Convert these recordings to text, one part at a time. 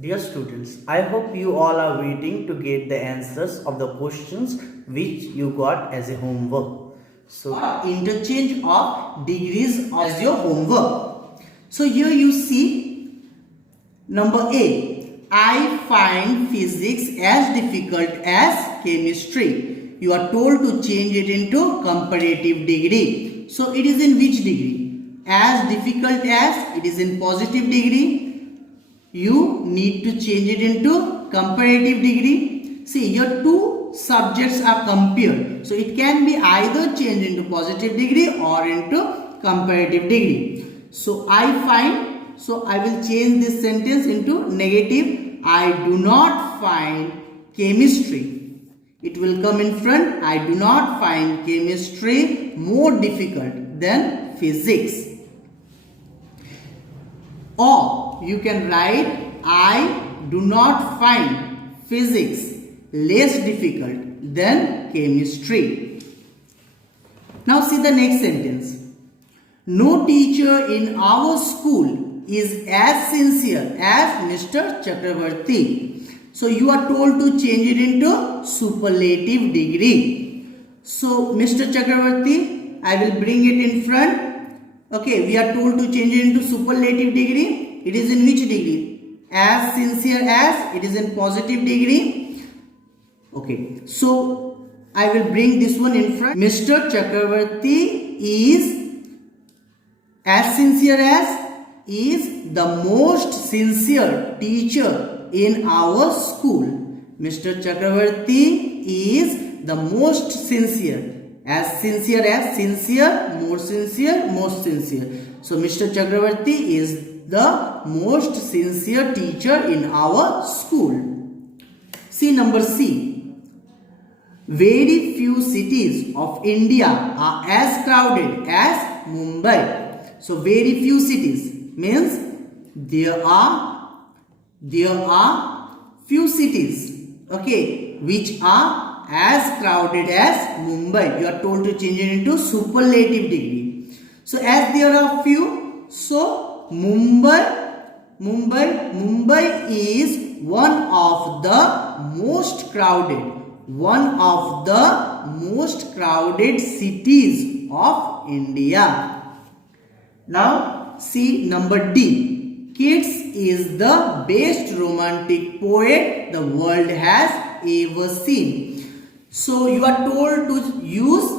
Dear students, I hope you all are waiting to get the answers of the questions which you got as a homework. So, interchange of degrees as your homework. So, here you see number A. I find physics as difficult as chemistry. You are told to change it into comparative degree. So, it is in which degree? As difficult as, it is in positive degree. You need to change it into comparative degree. See, your two subjects are compared. So, it can be either changed into positive degree or into comparative degree. So, I will change this sentence into negative. I do not find chemistry. It will come in front. I do not find chemistry more difficult than physics. Or you can write, I do not find physics less difficult than chemistry. Now see the next sentence. No teacher in our school is as sincere as Mr. Chakravarti. So you are told to change it into superlative degree. So Mr. Chakravarti, I will bring it in front. Okay, we are told to change it into superlative degree. It is in which degree? As sincere as, it is in positive degree. Okay, so I will bring this one in front. Mr. Chakravarti is as sincere as, is the most sincere teacher in our school. Mr. Chakravarti is the most sincere. As sincere, more sincere, most sincere. So Mr. Chakravarti is the most sincere teacher in our school. See number C. Very few cities of India are as crowded as Mumbai. So very few cities means there are few cities, okay, which are as crowded as Mumbai. You are told to change it into superlative degree. So as there are few, so Mumbai is one of the most crowded cities of India. Now see number D. Keats is the best romantic poet the world has ever seen. So you are told to use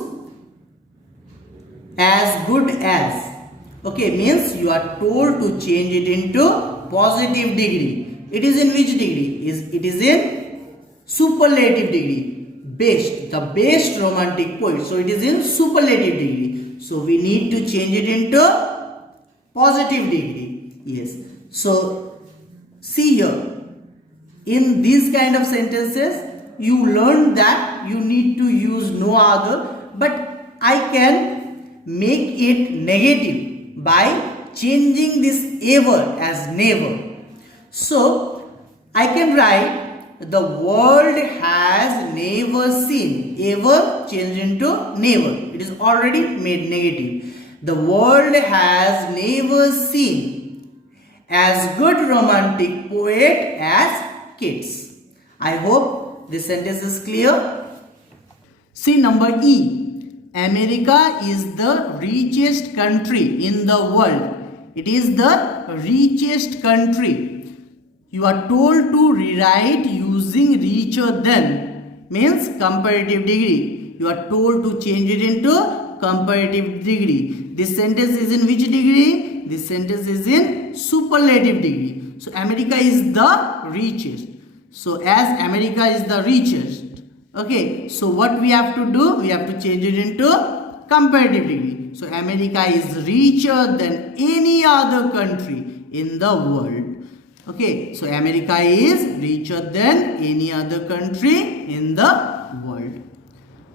as good as. Okay, means you are told to change it into positive degree. It is in which degree? It is in superlative degree. Best, the best romantic poet. So it is in superlative degree. So we need to change it into positive degree. Yes. So see here. In these kind of sentences, you learn that you need to use no other, but I can make it negative by changing this ever as never. So I can write the world has never seen. Ever changed into never. It is already made negative. The world has never seen as good romantic poet as Keats. I hope this sentence is clear. See number E. America is the richest country in the world. It is the richest country. You are told to rewrite using richer than, means comparative degree. You are told to change it into comparative degree. This sentence is in which degree? This sentence is in superlative degree. So America is the richest. So as America is the richest, okay, so what we have to do? We have to change it into comparative degree. So America is richer than any other country in the world. Okay, so America is richer than any other country in the world.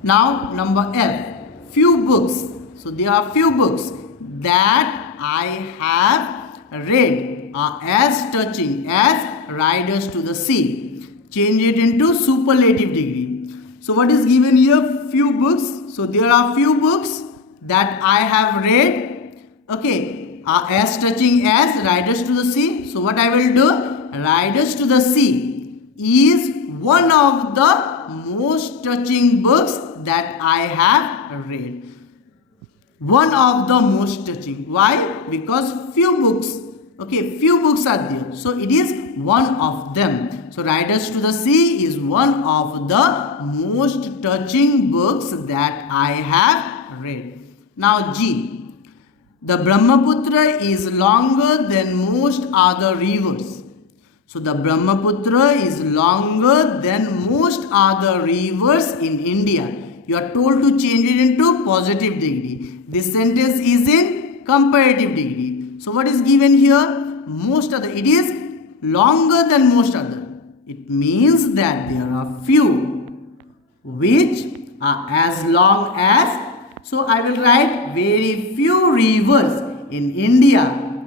Now number F. Few books. So there are few books that I have read are as touching as Riders to the Sea. Change it into superlative degree. So what is given here? Few books. So there are few books that I have read, okay, as touching as Riders to the Sea. So what I will do? Riders to the Sea is one of the most touching books that I have read. One of the most touching. Why? Because few books are there. So it is one of them. So Riders to the Sea is one of the most touching books that I have read. Now G. The Brahmaputra is longer than most other rivers. So the Brahmaputra is longer than most other rivers in India. You are told to change it into positive degree. This sentence is in comparative degree. So what is given here? Most other. It is longer than most other. It means that there are few which are as long as. So I will write very few rivers in India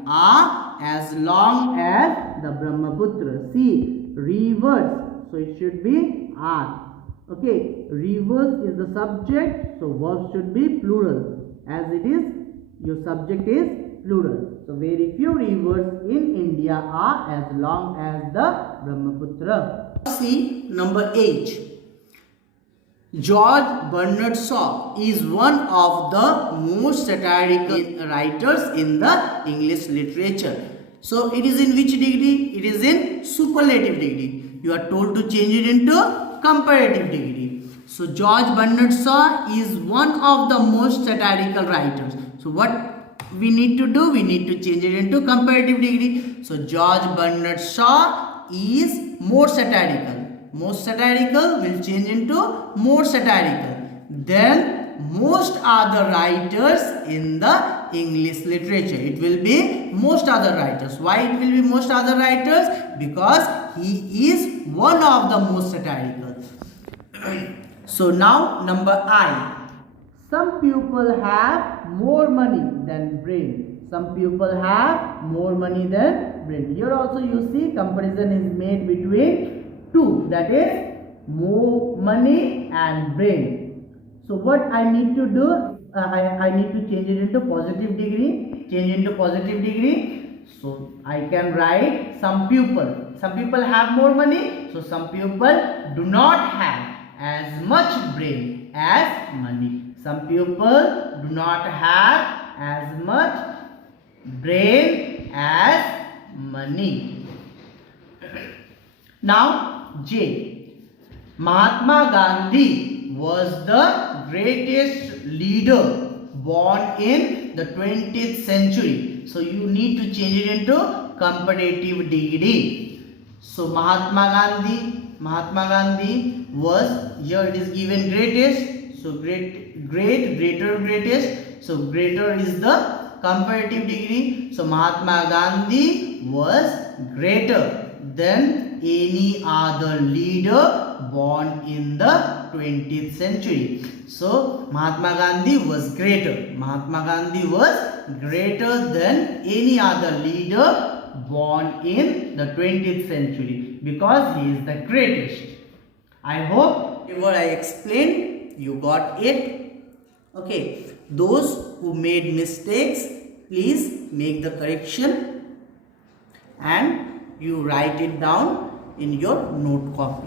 are as long as the Brahmaputra. See, rivers. So it should be are. Okay, rivers is the subject, so verb should be plural. As it is, your subject is plural. So very few rivers in India are as long as the Brahmaputra. See number 8. George Bernard Shaw is one of the most satirical writers in the English literature. So it is in which degree? It is in superlative degree. You are told to change it into comparative degree. So George Bernard Shaw is one of the most satirical writers. So what we need to do? We need to change it into comparative degree. So George Bernard Shaw is more satirical. Most satirical will change into more satirical than most other writers in the English literature. It will be most other writers. Why it will be most other writers? Because he is one of the most satirical. So now number I. Some people have more money than brain. Some people have more money than brain. Here also you see comparison is made between two. That is more money and brain. So what I need to do? I need to change it into positive degree. Change into positive degree. So I can write some people. Some people have more money. So some people do not have as much brain as money. Some people do not have as much brain as money. Now J. Mahatma Gandhi was the greatest leader born in the 20th century. So you need to change it into comparative degree. So Mahatma Gandhi was, here it is given greatest. So greater, greatest. So greater is the comparative degree. So Mahatma Gandhi was greater than any other leader born in the 20th century. So Mahatma Gandhi was greater. Mahatma Gandhi was greater than any other leader born in the 20th century because he is the greatest. I hope what I explained you got it. Okay, those who made mistakes, please make the correction and you write it down in your note copy.